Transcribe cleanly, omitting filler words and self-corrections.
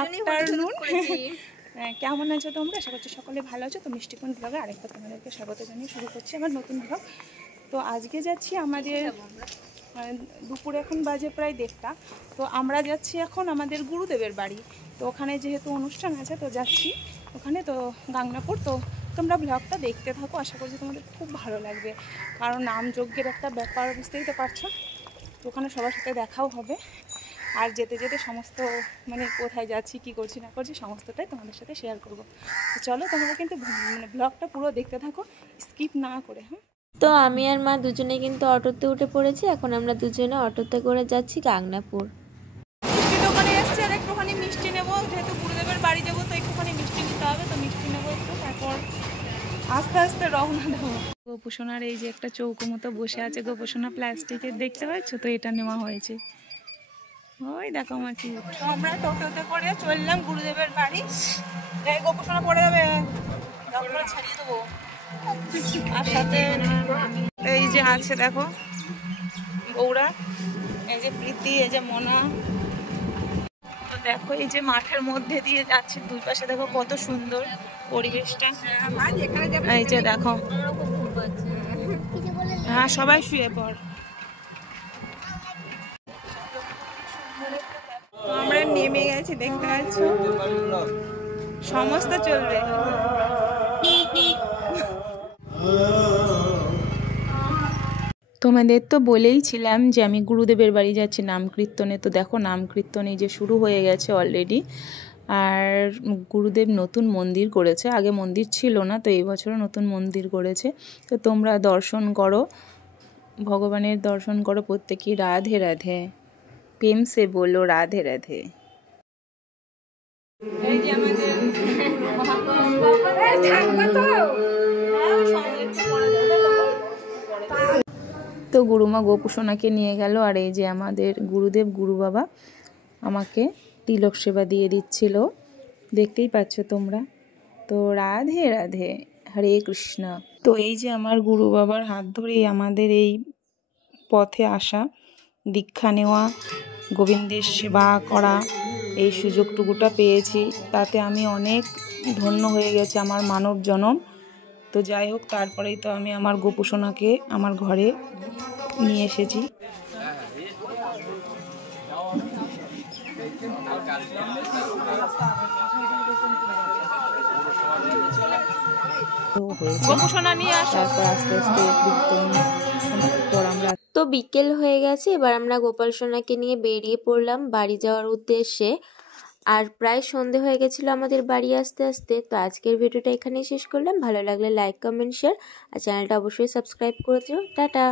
Afternoon. কেমন আছো তোমরা? আশা করছি সকলে ভালো আছো। তো মিষ্টিকুন ব্লগে আরেকবার তোমাদেরকে স্বাগত জানিয়ে শুরু করছি আমার নতুন ব্লগ। তো আজকে যাচ্ছি আমাদের দুপুরে, এখন বাজে প্রায় 1:30। তো আমরা যাচ্ছি এখন আমাদের গুরুদেবের বাড়ি। তো ওখানে যেহেতু অনুষ্ঠান আছে তো যাচ্ছি ওখানে, তো গাংনাপুর। তো তোমরা ব্লগটা দেখতে থাকো, আশা করছি তোমাদের খুব ভালো লাগবে, কারণ নামযজ্ঞের একটা ব্যাপার, বুঝতেই তো পারছো। তো ওখানে সবার সাথে দেখাও হবে, আর যেতে যেতে সমস্ত মানে কোথায় যাচ্ছি, কি করছি না করছি সমস্তটাই তোমাদের সাথে শেয়ার করব। তো চলো তোমরা কিন্তু মানে ব্লগটা পুরো দেখতে থাকো, স্কিপ না করে। হ্যাঁ, তো আমি আর মা দুজনে কিন্তু অটোতে উঠে পড়েছি। এখন আমরা দুজনে অটোতে করে যাচ্ছি গাংনাপুর। মিষ্টি দোকানে এসছি আর একটুখানি মিষ্টি নেবো, যেহেতু গুরুদেবের বাড়ি যাবো তো একটুখানি মিষ্টি নিতে হবে। তো মিষ্টি নেবো একটু, তারপর আস্তে আস্তে রওনা দেবো। গোপোষণার এই যে একটা চৌকো মতো বসে আছে, গোপোষণা প্লাস্টিকের, দেখতে পাচ্ছ তো, এটা নেওয়া হয়েছে। ওই দেখো আমার কি, আমরা টোটোতে করে চললাম গুরুদেবের বাড়ি। এই গোপোষণা পড়ে যাবে, ছাড়িয়ে দেবো। আর সাথে এই যে আছে দেখো বৌরা, এই যে প্রীতি, এই যে মনা। তো দেখো এই যে মাঠের মধ্যে দিয়ে যাচ্ছে, দুই পাশে দেখো কত সুন্দর পরিবেশটা। এই যে দেখো, হ্যাঁ সবাই শুয়ে পড়। আমরা নেমে গেছি, দেখতে পাচ্ছ, সমস্ত চলবে। তোমাদের তো বলেইছিলাম যে আমি গুরুদেবের বাড়ি যাচ্ছি নাম কীর্তনে। তো দেখো নাম কীর্তনে যে শুরু হয়ে গেছে অলরেডি। আর গুরুদেব নতুন মন্দির করেছে, আগে মন্দির ছিল না, তো এই বছরও নতুন মন্দির করেছে। তো তোমরা দর্শন করো, ভগবানের দর্শন করো প্রত্যেকেই। রাধে রাধে, প্রেম সে বলো রাধে রাধে। এই যে আমাদের তো গুরুমা গোপোষণাকে নিয়ে গেল, আর এই যে আমাদের গুরুদেব গুরু বাবা আমাকে তিলক সেবা দিয়ে দিচ্ছিল, দেখতেই পাচ্ছ তোমরা। তো রাধে রাধে, হরে কৃষ্ণ। তো এই যে আমার গুরু বাবার হাত ধরেই আমাদের এই পথে আসা, দীক্ষা নেওয়া, গোবিন্দের সেবা করা, এই সুযোগটুকুটা পেয়েছি, তাতে আমি অনেক ধন্য হয়ে গেছে আমার মানব জনম। তো যাই হোক, তারপরেই তো আমি আমার গোপোষণাকে আমার ঘরে নিয়ে এসেছি। তো বিকেল হয়ে গেছে, এবার আমরা গোপাল সোনাকে নিয়ে বেরিয়ে পড়লাম বাড়ি যাওয়ার উদ্দেশ্যে। আর প্রায় সন্ধে হয়ে গেছিলো আমাদের বাড়ি আসতে আসতে। তো আজকের ভিডিওটা এখানেই শেষ করলাম। ভালো লাগলে লাইক, কমেন্ট, শেয়ার, আর চ্যানেলটা অবশ্যই সাবস্ক্রাইব করে দিও। টাটা।